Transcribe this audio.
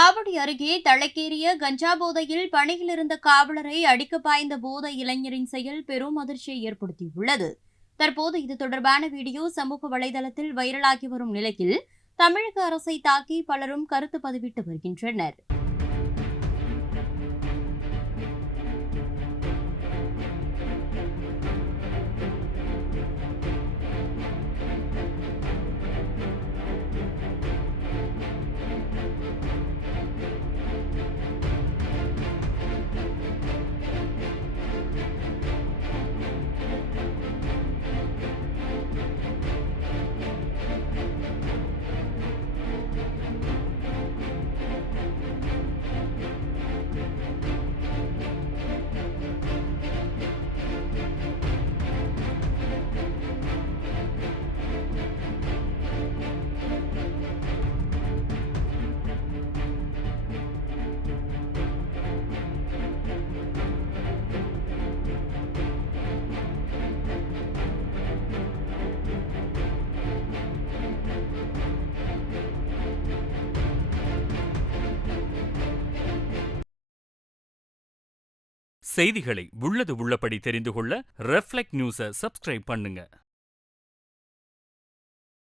ஆவடி அருகே தளக்கேறிய கஞ்சா போதையில் பணியில் இருந்த காவலரை அடிக்க பாய்ந்த போதை இளைஞரின் செயல் பெரும் அதிர்ச்சியை ஏற்படுத்தியுள்ளது. தற்போது இது தொடர்பான வீடியோ சமூக வலைதளத்தில் வைரலாகி வரும் நிலையில் தமிழக அரசை தாக்கி பலரும் கருத்து பதிவிட்டு வருகின்றனர். செய்திகளை உள்ளது உள்ளபடி தெரிந்து கொள்ள ரெஃப்ளெக்ட் நியூஸை சப்ஸ்கிரைப் பண்ணுங்க.